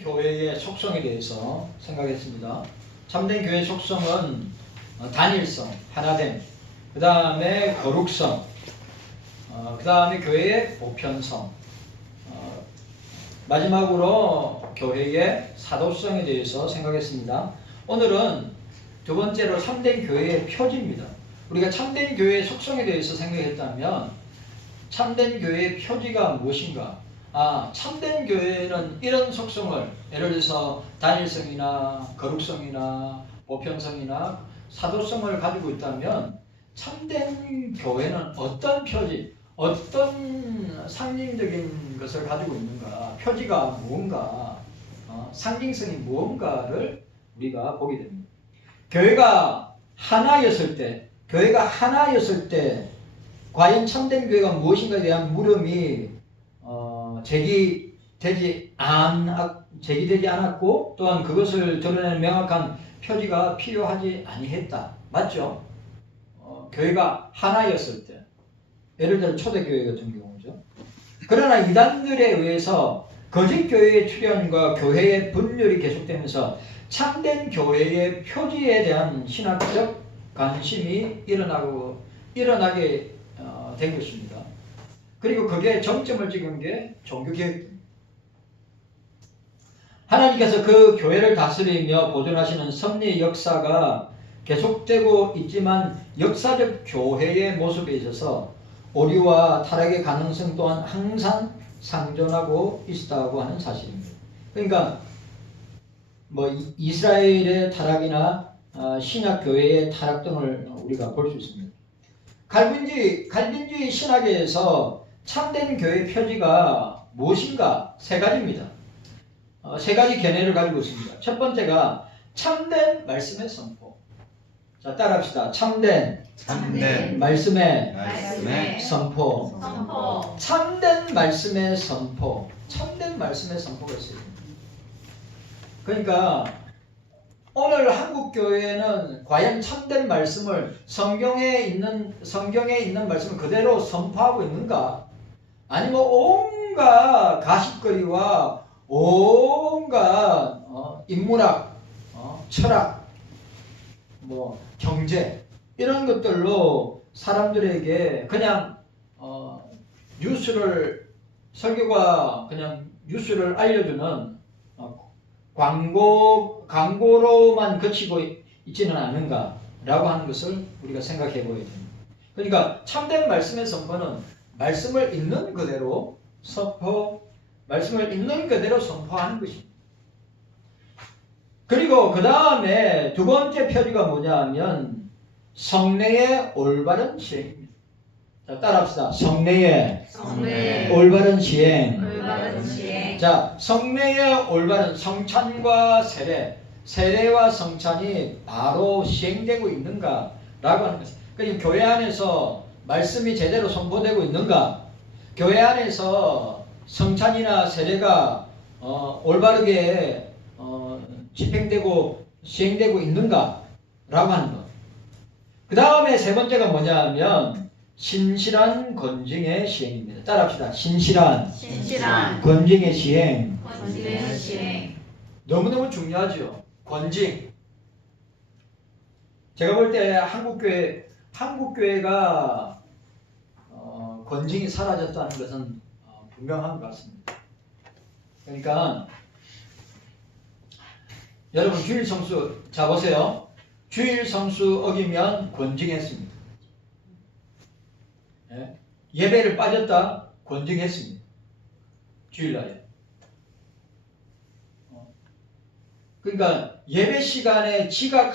교회의 속성에 대해서 생각했습니다. 참된 교회의 속성은 단일성, 하나됨, 그 다음에 거룩성, 그 다음에 교회의 보편성, 마지막으로 교회의 사도성에 대해서 생각했습니다. 오늘은 두 번째로 참된 교회의 표지입니다. 우리가 참된 교회의 속성에 대해서 생각했다면 참된 교회의 표지가 무엇인가? 참된 교회는 이런 속성을, 예를 들어서 단일성이나 거룩성이나 보편성이나 사도성을 가지고 있다면 참된 교회는 어떤 표지, 어떤 상징적인 것을 가지고 있는가, 표지가 무언가, 상징성이 무언가를 우리가 보게 됩니다. 교회가 하나였을 때 과연 참된 교회가 무엇인가에 대한 물음이 제기되지 않았고, 또한 그것을 드러내는 명확한 표지가 필요하지 아니했다. 맞죠? 교회가 하나였을 때, 예를 들어 초대교회 같은 경우죠. 그러나 이단들에 의해서 거짓 교회의 출현과 교회의 분열이 계속되면서 참된 교회의 표지에 대한 신학적 관심이 일어나게 된 것입니다. 그리고 그게 정점을 찍은 게 종교개혁입니다. 하나님께서 그 교회를 다스리며 보존하시는 섭리의 역사가 계속되고 있지만 역사적 교회의 모습에 있어서 오류와 타락의 가능성 또한 항상 상존하고 있다고 하는 사실입니다. 그러니까 이스라엘의 타락이나 신약 교회의 타락 등을 우리가 볼 수 있습니다. 칼빈주의 신학에서 참된 교회의 표지가 무엇인가? 세 가지입니다. 세 가지 견해를 가지고 있습니다. 첫 번째가 참된 말씀의 선포. 자, 따라합시다. 참된 말씀의 선포. 참된 말씀의 선포. 참된 말씀의 선포가 있어요. 그러니까 오늘 한국 교회는 과연 참된 말씀을 성경에 있는 말씀을 그대로 선포하고 있는가? 아니면 온갖 가십거리와 온갖 인문학, 철학, 경제 이런 것들로 사람들에게 그냥 설교가 그냥 뉴스를 알려주는 광고로만 그치고 있지는 않은가라고 하는 것을 우리가 생각해 보아야 됩니다. 그러니까 참된 말씀의 선포는 말씀을 있는 그대로 선포하는 것입니다. 그리고 그 다음에 두 번째 표지가 뭐냐 하면 성례의 올바른 시행입니다. 자, 따라합시다. 성례의 올바른 시행. 자, 성례의 올바른 성찬과 세례와 성찬이 바로 시행되고 있는가라고 하는 것입니다. 그러니까 교회 안에서 말씀이 제대로 선포되고 있는가? 교회 안에서 성찬이나 세례가 올바르게 집행되고 시행되고 있는가? 라고 하는 것. 그 다음에 세 번째가 뭐냐 하면 신실한 권징의 시행입니다. 따라합시다. 신실한 권징의 시행. 너무너무 중요하죠. 권징. 제가 볼 때 한국교회가 권징이 사라졌다는 것은 분명한 것 같습니다. 그러니까 여러분 주일 성수 자 보세요. 주일 성수 어기면 권징했습니다. 예배를 빠졌다 권징했습니다. 주일날에. 그러니까 예배 시간에 지각을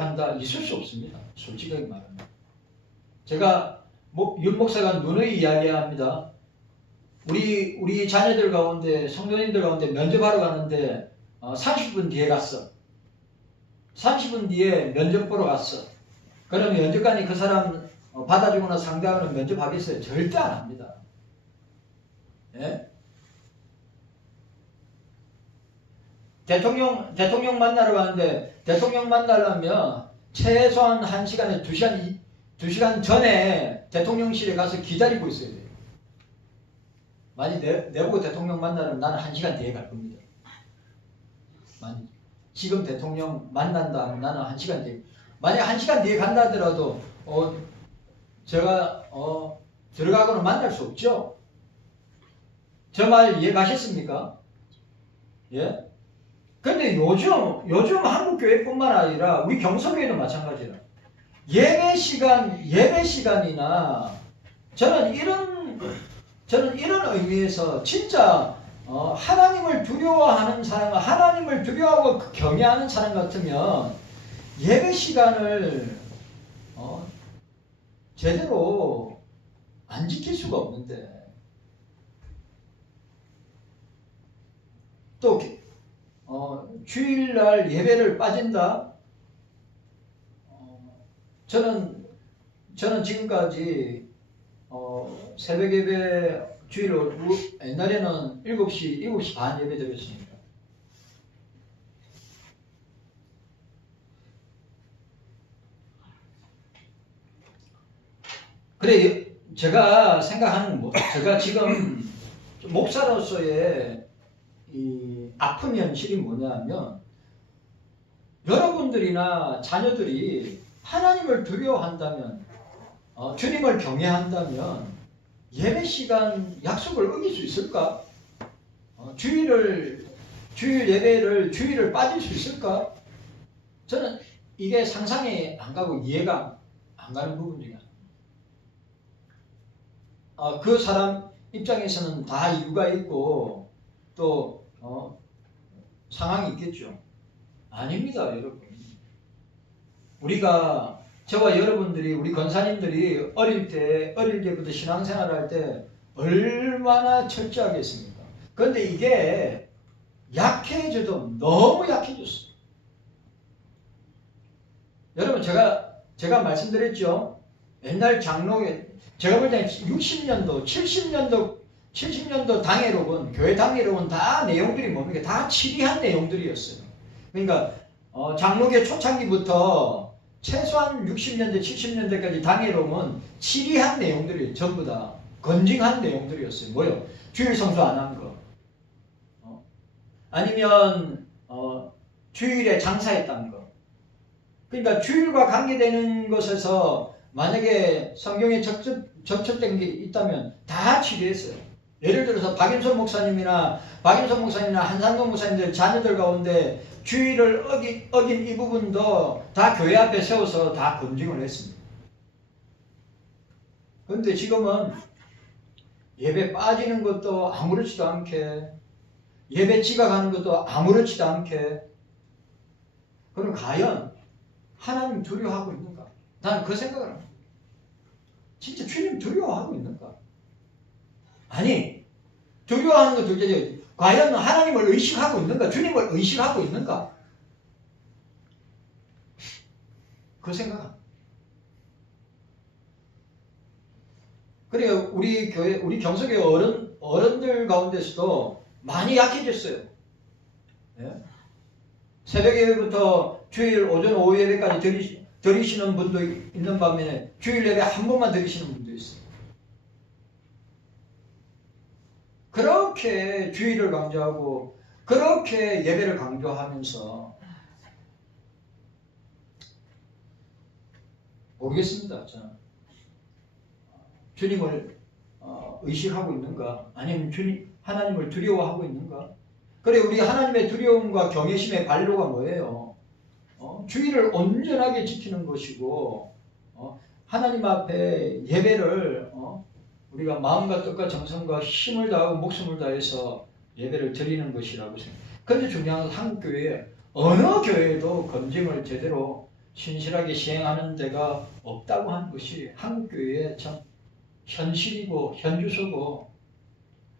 한다 있을 수 없습니다. 솔직하게 말합니다. 제가 윤 목사가 누누이 이야기합니다. 우리 자녀들 가운데 성도님들 가운데 면접하러 가는데 30분 뒤에 갔어. 30분 뒤에 면접 보러 갔어. 그러면 면접관이 그 사람 받아주거나 상대하거나 면접하겠어요? 절대 안 합니다. 예? 대통령 만나러 가는데 대통령 만나려면 최소한 1시간에 2시간 전에 대통령실에 가서 기다리고 있어야 돼요. 만약 내보고 대통령 만나면 나는 1시간 뒤에 갈 겁니다. 만약 지금 대통령 만난다 하면 나는 1시간 뒤에, 만약 1시간 뒤에 간다 하더라도 제가 들어가고는 만날 수 없죠. 저 말 이해 가셨습니까? 예? 근데 요즘 한국교회뿐만 아니라 우리 경서교회도 마찬가지라. 예배 시간이나 저는 이런 의미에서 진짜 하나님을 두려워하는 사람, 하나님을 두려워하고 경외하는 사람 같으면 예배 시간을 제대로 안 지킬 수가 없는데, 또 주일날 예배를 빠진다? 저는 지금까지 새벽 예배 주일 옛날에는 7시 반 예배 드렸습니다. 그래, 제가 생각하는, 제가 지금 목사로서의 이 아픈 현실이 뭐냐면, 여러분들이나 자녀들이 하나님을 두려워한다면, 주님을 경외한다면 예배 시간 약속을 어길 수 있을까? 주일 예배를 주일을 빠질 수 있을까? 저는 이게 상상이 안 가고 이해가 안 가는 부분 중에 하나. 그 사람 입장에서는 다 이유가 있고 또 상황이 있겠죠. 아닙니다, 여러분. 우리가, 저와 여러분들이, 우리 권사님들이 어릴 때부터 신앙생활을 할 때 얼마나 철저하게 했습니까? 그런데 이게 약해져도 너무 약해졌어요. 여러분, 제가 말씀드렸죠. 옛날 장로회, 제가 볼 때는 60년도, 70년도 당회록은, 교회 당회록은 다 내용들이 뭡니까? 다 치리한 내용들이었어요. 그러니까 장로교 초창기부터 최소한 60년대, 70년대까지 당회록은 치리한 내용들이 전부 다 건징한 내용들이었어요. 뭐요? 주일 성수 안 한 거. 아니면 주일에 장사했다는 거. 그러니까 주일과 관계되는 것에서 만약에 성경에 접촉된 게 있다면 다 치리했어요. 예를 들어서 박윤선 목사님이나 한상동 목사님들 자녀들 가운데 주일을 어긴 이 부분도 다 교회 앞에 세워서 다 검증을 했습니다. 그런데 지금은 예배 빠지는 것도 아무렇지도 않게, 예배 지각하는 것도 아무렇지도 않게, 그럼 과연 하나님 두려워하고 있는가? 나는 그 생각을 합니다. 진짜 주님 두려워하고 있는가? 아니, 두려워하는 것 둘째죠. 과연 하나님을 의식하고 있는가? 주님을 의식하고 있는가? 그 생각합니다. 그래요. 우리 교회, 우리 경서교회 어른들 가운데서도 많이 약해졌어요. 예? 새벽 예배부터 주일 오전 오후 예배까지 드리시는 분도 있는 반면에 주일 예배 한 번만 드리시는 분도 있어요. 그렇게 주일을 강조하고 그렇게 예배를 강조하면서 모르겠습니다. 저는 주님을 의식하고 있는가? 아니면 하나님을 두려워하고 있는가? 그래, 우리 하나님의 두려움과 경외심의 발로가 뭐예요? 주의를 온전하게 지키는 것이고, 하나님 앞에 예배를 우리가 마음과 뜻과 정성과 힘을 다하고 목숨을 다해서 예배를 드리는 것이라고 생각합니다. 그런데 중요한 건 한국교회, 어느 교회도 검증을 제대로 신실하게 시행하는 데가 없다고 하는 것이 한국교회의 참 현실이고 현주소고,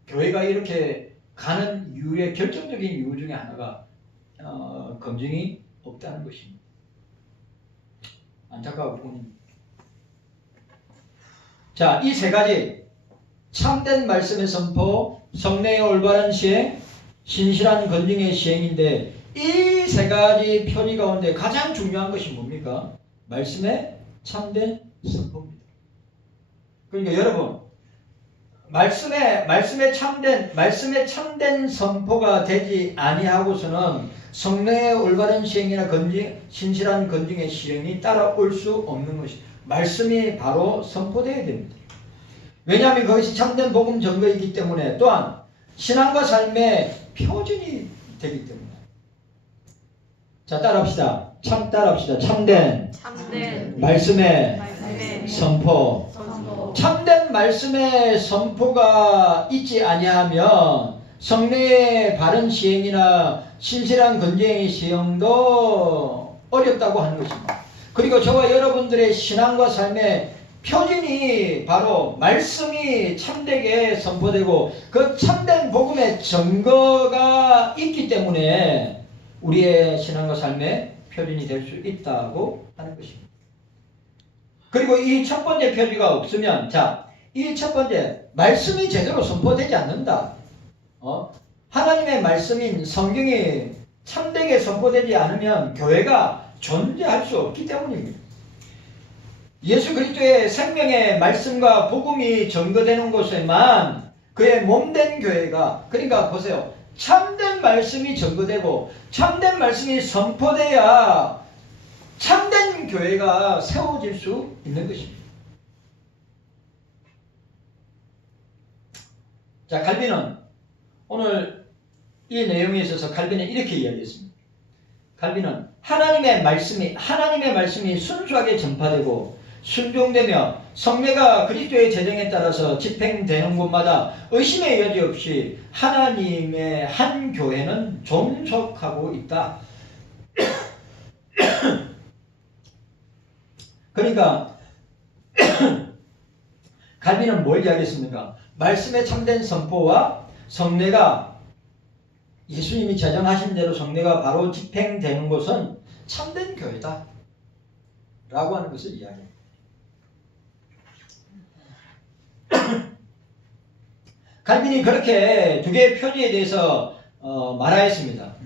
교회가 이렇게 가는 이유의 결정적인 이유 중에 하나가 검증이 없다는 것입니다. 안타까운 부분입니다. 자, 이 세 가지 참된 말씀의 선포, 성례의 올바른 시행, 신실한 건징의 시행인데, 이 세 가지 표리 가운데 가장 중요한 것이 뭡니까? 말씀의 참된 선포입니다. 그러니까 여러분, 말씀에 참된 선포가 되지 아니하고서는 성령의 올바른 시행이나 신실한 건증의 시행이 따라올 수 없는 것이 말씀이 바로 선포되어야 됩니다. 왜냐하면 그것이 참된 복음 증거이기 때문에 또한 신앙과 삶의 표준이 되기 때문에. 자, 따라합시다. 참된 말씀의 선포. 참된 말씀의 선포가 있지 아니하면 성령의 바른 시행이나 신실한 건쟁의 시행도 어렵다고 하는 것입니다. 그리고 저와 여러분들의 신앙과 삶의 표준이 바로 말씀이 참되게 선포되고 그 참된 복음의 증거가 있기 때문에 우리의 신앙과 삶의 표준이 될 수 있다고 하는 것입니다. 그리고 이 첫 번째 표지가 없으면, 이 첫 번째, 말씀이 제대로 선포되지 않는다. 하나님의 말씀인 성경이 참되게 선포되지 않으면 교회가 존재할 수 없기 때문입니다. 예수 그리스도의 생명의 말씀과 복음이 증거되는 곳에만 그의 몸된 교회가, 그러니까 보세요. 참된 말씀이 증거되고 참된 말씀이 선포돼야 참된 교회가 세워질 수 있는 것입니다. 자, 칼빈은 오늘 이 내용에 있어서 칼빈은 이렇게 이야기했습니다. 칼빈은 하나님의 말씀이 순수하게 전파되고 순종되며 성례가 그리스도의 재정에 따라서 집행되는 곳마다 의심의 여지 없이 하나님의 한 교회는 존속하고 있다. 그러니까 갈비는 뭘 이야기했습니까? 말씀의 참된 선포와 성례가 예수님이 제정하신 대로 성례가 바로 집행되는 곳은 참된 교회다 라고 하는 것을 이야기합니다. 갈빈이 그렇게 두 개의 표지에 대해서 말하였습니다.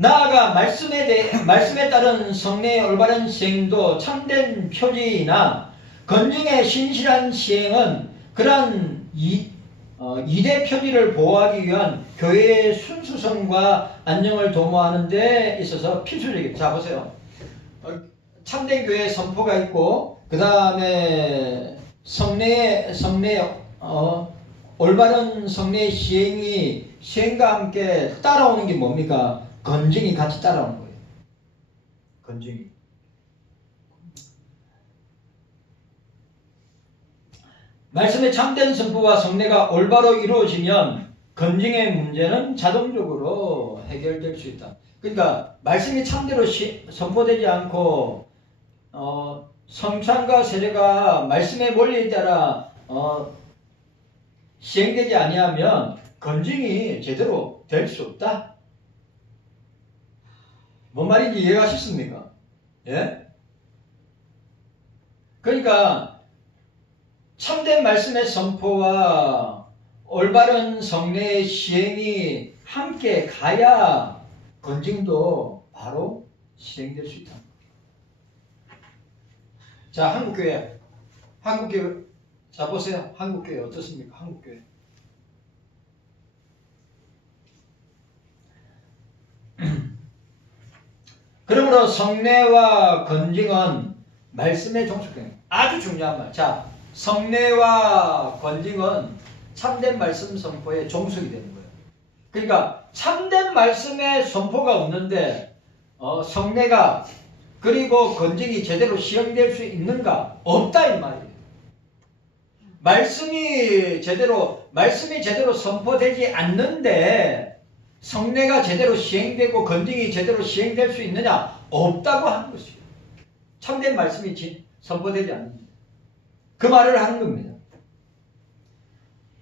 나아가 말씀에 따른 성례의 올바른 시행도 참된 표지이나 건증의 신실한 시행은 그러한 이대 표지를 보호하기 위한 교회의 순수성과 안정을 도모하는 데 있어서 필수적이다. 자, 보세요. 참된 교회의 선포가 있고 그 다음에 올바른 성례의 시행과 함께 따라오는 게 뭡니까? 건증이 같이 따라오는 거예요. 건증이. 말씀의 참된 선포와 성례가 올바로 이루어지면 건증의 문제는 자동적으로 해결될 수 있다. 그러니까 말씀이 참대로 선포되지 않고 성찬과 세례가 말씀의 원리에 따라 시행되지 아니하면 건증이 제대로 될 수 없다. 뭔 말인지 이해하셨습니까? 예? 그러니까 참된 말씀의 선포와 올바른 성례의 시행이 함께 가야 건증도 바로 시행될 수 있다. 자, 한국교회. 자, 보세요. 한국교회 어떻습니까? 한국교회. 그러므로 성례와 건증은 말씀의 종속된 아주 중요한 말. 자, 성례와 건증은 참된 말씀 선포의 종속이 되는 거예요. 그러니까 참된 말씀의 선포가 없는데 성례가 그리고 건증이 제대로 시행될 수 있는가? 없다 이 말이에요. 말씀이 제대로 선포되지 않는데 성례가 제대로 시행되고 건증이 제대로 시행될 수 있느냐? 없다고 하는 것이에요. 참된 말씀이 선포되지 않는다. 그 말을 하는 겁니다.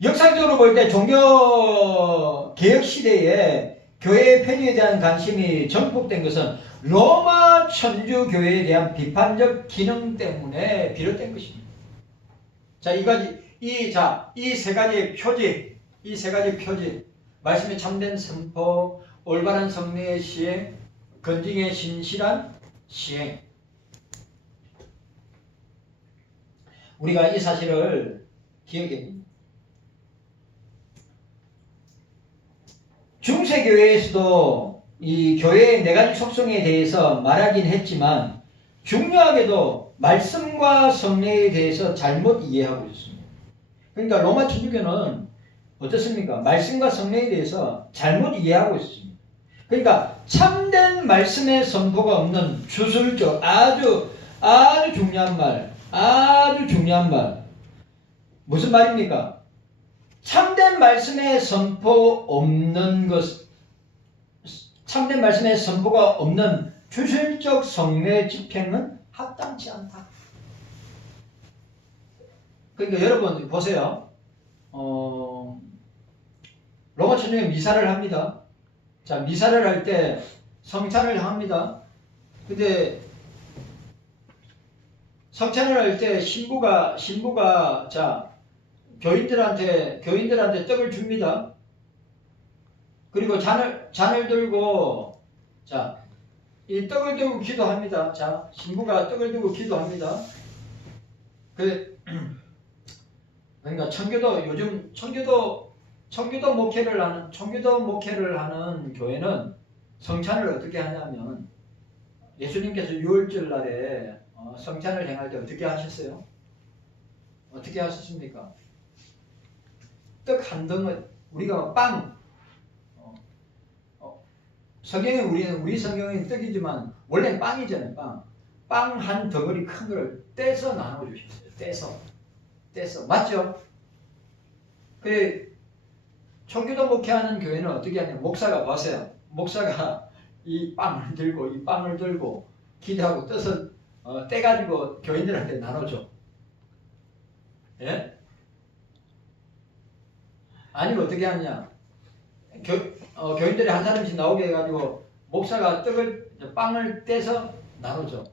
역사적으로 볼 때 종교 개혁 시대에 교회의 편의에 대한 관심이 전폭된 것은 로마 천주교회에 대한 비판적 기능 때문에 비롯된 것입니다. 자, 이 세 가지 표지, 말씀의 참된 선포, 올바른 성례의 시행, 건증의 신실한 시행. 우리가 이 사실을 기억해야 됩니다. 중세교회에서도 이 교회의 네 가지 속성에 대해서 말하긴 했지만 중요하게도 말씀과 성례에 대해서 잘못 이해하고 있습니다. 그러니까 로마 천주교는 어떻습니까? 말씀과 성례에 대해서 잘못 이해하고 있습니다. 그러니까 참된 말씀의 선포가 없는 주술적 아주 중요한 말 무슨 말입니까? 참된 말씀의 참된 말씀의 선포가 없는 주술적 성례 집행은 합당치 않다. 그러니까 여러분 보세요. 로마 천주교는 미사를 합니다. 자, 미사를 할 때 성찬을 합니다. 근데 성찬을 할 때 신부가 자 교인들한테 떡을 줍니다. 그리고 잔을 들고 자 이 떡을 들고 기도합니다. 자 신부가 떡을 들고 기도합니다. 그러니까 요즘 청교도 목회를 하는 교회는 성찬을 어떻게 하냐면 예수님께서 유월절 날에 성찬을 행할 때 어떻게 하셨어요? 어떻게 하셨습니까? 떡 한 덩어리 우리가 성경에 우리 성경은 떡이지만 원래는 빵이잖아요. 빵 한 덩어리 큰 걸 떼서 나눠 주셨어요. 떼서 맞죠? 그래 청교도 목회하는 교회는 어떻게 하냐면 목사가 보세요. 목사가 이 빵을 들고 기도하고 떠서 떼가지고 교인들한테 나눠줘. 예? 아니면 어떻게 하냐? 교인들이 한 사람씩 나오게 해가지고 목사가 빵을 떼서 나눠줘.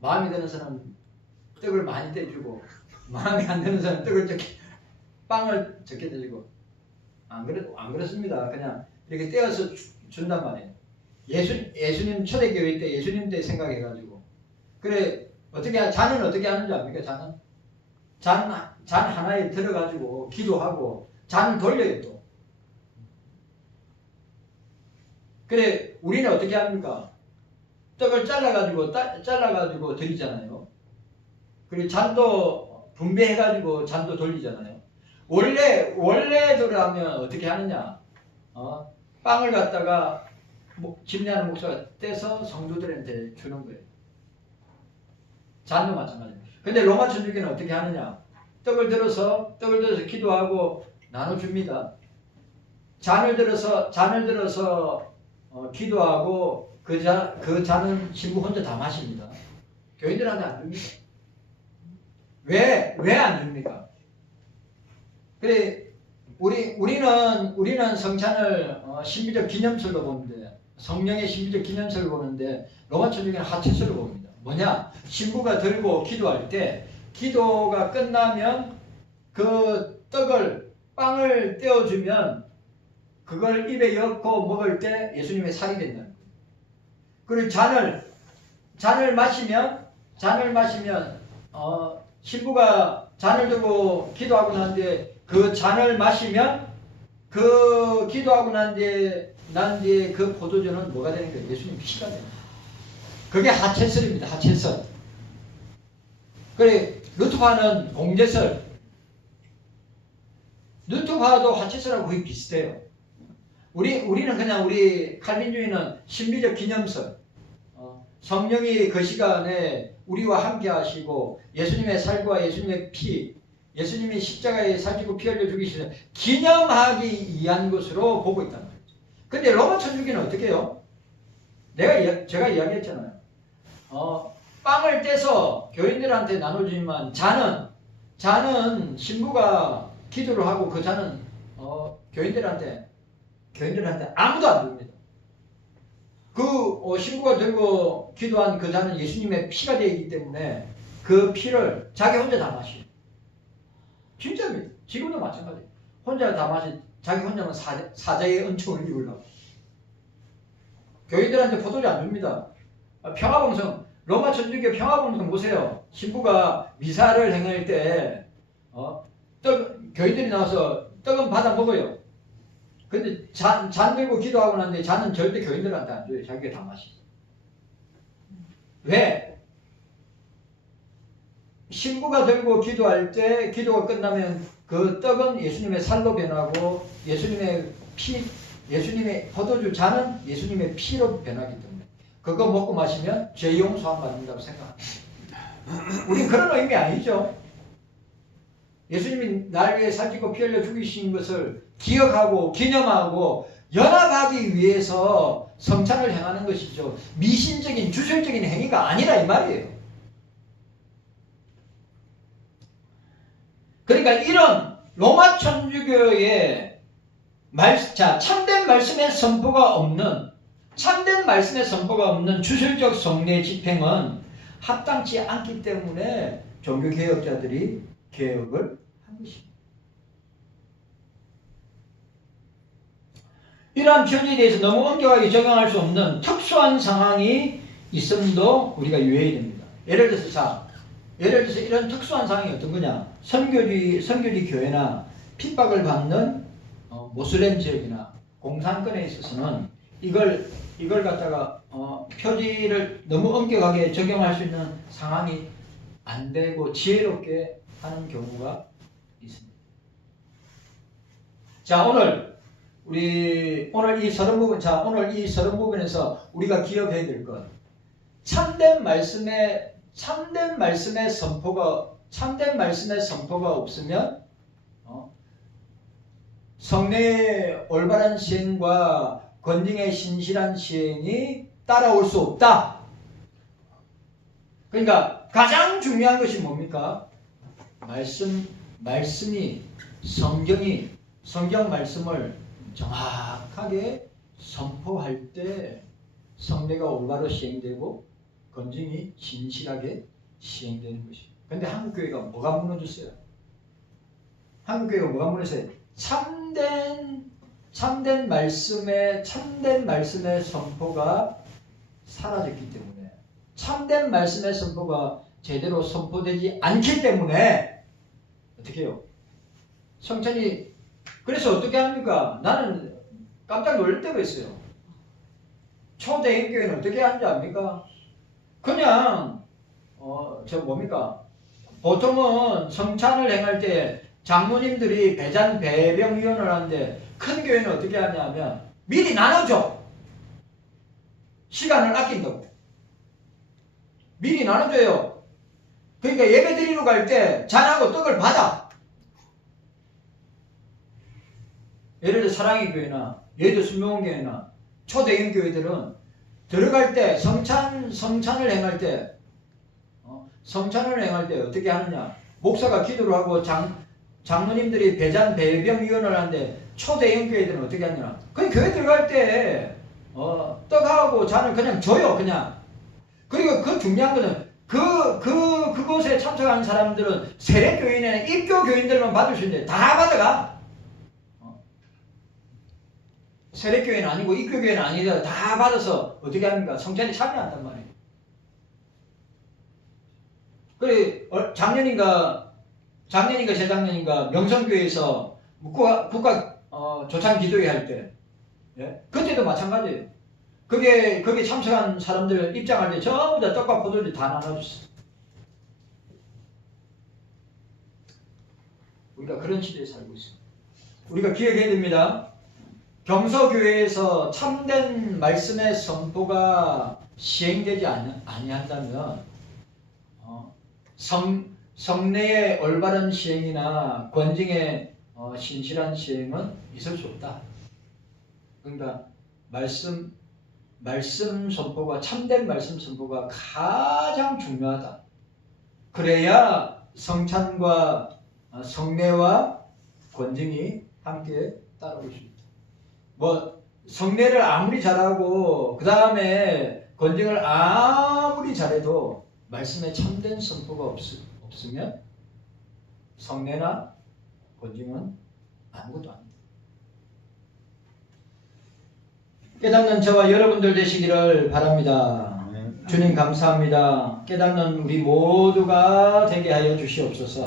마음에 드는 사람은 떡을 많이 떼주고 마음에 안 드는 사람은 빵을 적게 떼주고 안 그렇습니다. 그냥 이렇게 떼어서 준단 말이에요. 예수님 초대교회 때 예수님 때 생각해가지고 그래 잔은 어떻게 하는지 압니까? 잔 하나에 들어가지고 기도하고 잔을 돌려요 또. 그래 우리는 어떻게 합니까? 떡을 잘라가지고 드리잖아요. 그리고 잔도 분배해가지고 잔도 돌리잖아요. 원래대로라면 어떻게 하느냐? 빵을 갖다가 집례하는 목사가 떼서 성도들한테 주는 거예요. 잔도 마찬가지예요. 근데 로마 천주교는 어떻게 하느냐? 떡을 들어서 기도하고 나눠줍니다. 잔을 들어서 기도하고 그 잔은 신부 혼자 다 마십니다. 교인들한테 안 줍니다. 왜 안 줍니까? 그래 우리는 성찬을 신비적 기념설로 보는데 성령의 신비적 기념설을 보는데 로마 천주교는 하체설을 봅니다. 뭐냐? 신부가 들고 기도할 때 기도가 끝나면 그 빵을 떼어주면 그걸 입에 넣고 먹을 때 예수님의 살이 된다는 거예요. 그리고 잔을 마시면 신부가 잔을 두고 기도하고 난 뒤에 그 잔을 마시면 그 기도하고 난 뒤에 그 포도주는 뭐가 되는 거예요? 예수님 피가 되는 거예요. 그게 하체설입니다. 하체설. 그래 루트파는 공제설. 루트파도 하체설하고 거의 비슷해요. 우리는 그냥 우리 칼빈주의는 신비적 기념설. 성령이 그 시간에 우리와 함께 하시고 예수님의 살과 예수님의 피, 예수님이 십자가에 살지고 피 흘려 죽이시는 기념하기 위한 것으로 보고 있단 말이죠. 근데 로마 천주교는 어떻게 해요? 제가 이야기했잖아요. 빵을 떼서 교인들한테 나눠주지만 잔은 신부가 기도를 하고 그 잔은 교인들한테 아무도 안 줍니다. 신부가 들고 기도한 그 잔은 예수님의 피가 되기 때문에 그 피를 자기 혼자 다 마셔요. 진짜입니다. 지금도 마찬가지예요. 혼자 다 자기 혼자만 사자의 은총을 입으려고. 교인들한테 포도주 안 줍니다. 평화봉성, 로마 천주교 평화봉성 보세요. 신부가 미사를 행할 때 교인들이 나와서 떡은 받아 먹어요. 근데 잔 들고 기도하고 났는데 잔은 절대 교인들한테 안 줘요. 자기가 다 마시죠. 왜? 신부가 들고 기도할 때 기도가 끝나면 그 떡은 예수님의 살로 변하고 예수님의 피, 예수님의 포도주 잔은 예수님의 피로 변하기 때문에 그거 먹고 마시면 죄 용서함 받는다고 생각합니다. 우린 그런 의미 아니죠. 예수님이 날 위해 살찌고 피 흘려 죽이신 것을 기억하고 기념하고 연합하기 위해서 성찬을 행하는 것이죠. 미신적인 주술적인 행위가 아니라 이 말이에요. 그러니까 이런 로마 천주교의 참된 말씀의 선포가 없는 주술적 성례 집행은 합당치 않기 때문에 종교개혁자들이 개혁을 한 것입니다. 이러한 편의에 대해서 너무 엄격하게 적용할 수 없는 특수한 상황이 있음도 우리가 유의해야 됩니다. 예를 들어서 이런 특수한 상황이 어떤 거냐? 선교지 교회나 핍박을 받는 모슬렘 지역이나 공산권에 있어서는 이걸 갖다가 표지를 너무 엄격하게 적용할 수 있는 상황이 안 되고 지혜롭게 하는 경우가 있습니다. 자, 오늘 이 서론 부분에서 우리가 기억해야 될 것, 참된 말씀의 선포가 없으면 성례의 올바른 시행과 권징의 신실한 시행이 따라올 수 없다. 그러니까 가장 중요한 것이 뭡니까? 성경 말씀을 정확하게 선포할 때 성례가 올바로 시행되고 권징이 진실하게 시행되는 것입니다. 그런데 한국교회가 뭐가 무너졌어요? 한국교회가 뭐가 무너졌어요? 참된 말씀의 선포가 사라졌기 때문에, 참된 말씀의 선포가 제대로 선포되지 않기 때문에 어떻게 해요? 성찬이 그래서 어떻게 합니까? 나는 깜짝 놀랄 때가 있어요. 초대인교회는 어떻게 하는지 압니까? 그냥 보통은 성찬을 행할 때 장로님들이 배병위원을 하는데 큰 교회는 어떻게 하냐면 미리 나눠줘. 시간을 아낀다고. 미리 나눠줘요. 그러니까 예배 드리러 갈 때 잔하고 떡을 받아. 예를 들어 사랑의 교회나 예를 들어 순명원교회나 초대형 교회들은 들어갈 때 성찬을 행할 때 어떻게 하느냐? 목사가 기도를 하고 장로님들이 배병위원을 하는데 초대형 교회들은 어떻게 하느냐? 그냥 교회 들어갈 때 떡하고 잔을 그냥 줘요, 그냥. 그리고 그 중요한 거는 그곳에 참석하는 사람들은 세례교인이나 입교교인들만 받을 수 있는데 다 받아가. 세례교회는 아니고 입교교회는 아니라 다 받아서 어떻게 합니까? 성찬에 참여한단 말이에요. 그래 작년인가 재작년인가 명성교회에서 국가 조찬 기도회 할 때, 예? 그때도 마찬가지예요. 거기에 참석한 사람들 입장할 때 전부 다 떡과 포도주 다 나눠줬어. 우리가 그런 시대에 살고 있습니다. 우리가 기억해야 됩니다. 경서교회에서 참된 말씀의 선포가 시행되지 아니한다면 성례의 올바른 시행이나 권징의 신실한 시행은 있을 수 없다. 그러니까 말씀 선포가, 참된 말씀 선포가 가장 중요하다. 그래야 성찬과 성례와 권징이 함께 따라올 수 있다. 성례를 아무리 잘하고 그 다음에 권징을 아무리 잘해도 말씀에 참된 선포가 없으면 성례나 권징은 아무것도 아닙니다. 깨닫는 저와 여러분들 되시기를 바랍니다. 주님 감사합니다. 깨닫는 우리 모두가 되게 하여 주시옵소서.